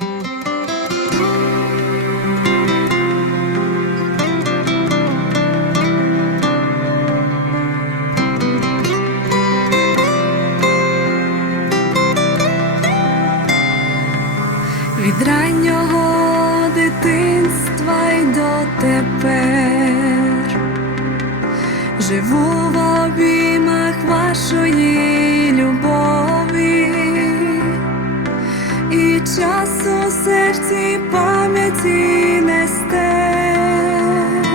від раннього дитинства й дотепер живу в обіймах вашої любові, серці пам'яті не стер,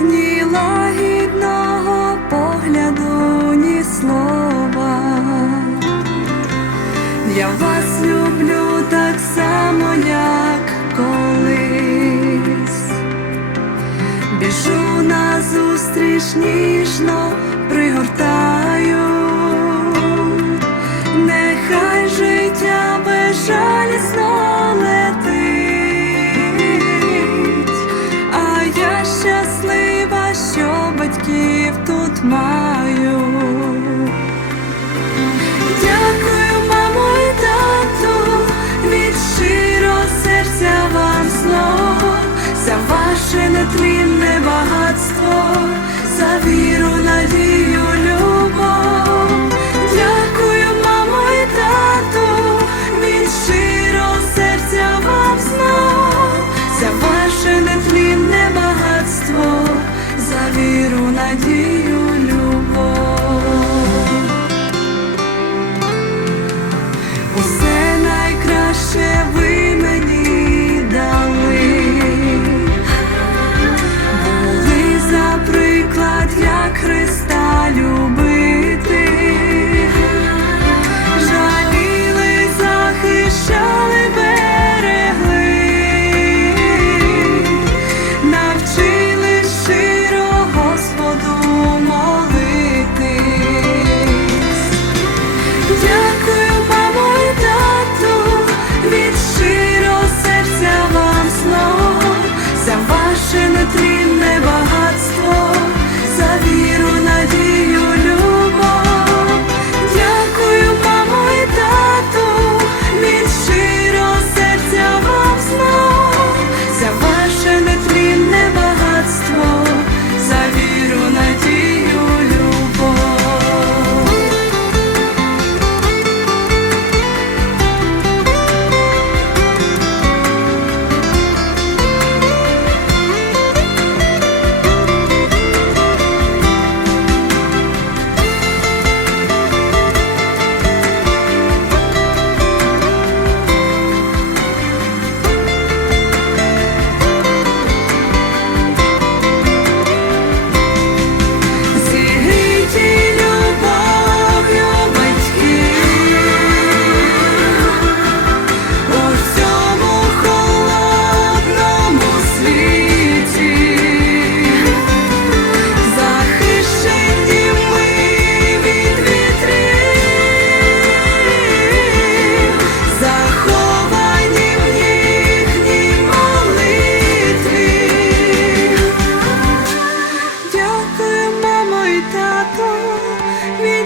ні лагідного погляду, ні слова. Я вас люблю так само, як колись. Біжу на зустріч ніжно віру, надію,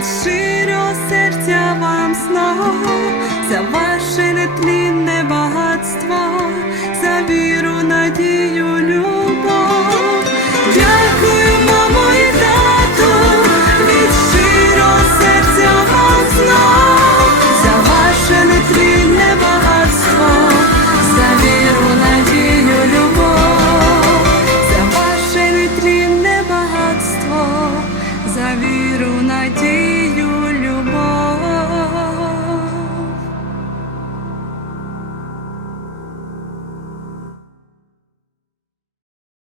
щиро серця вам снова за ваше нетлінне багатство, за віру надію.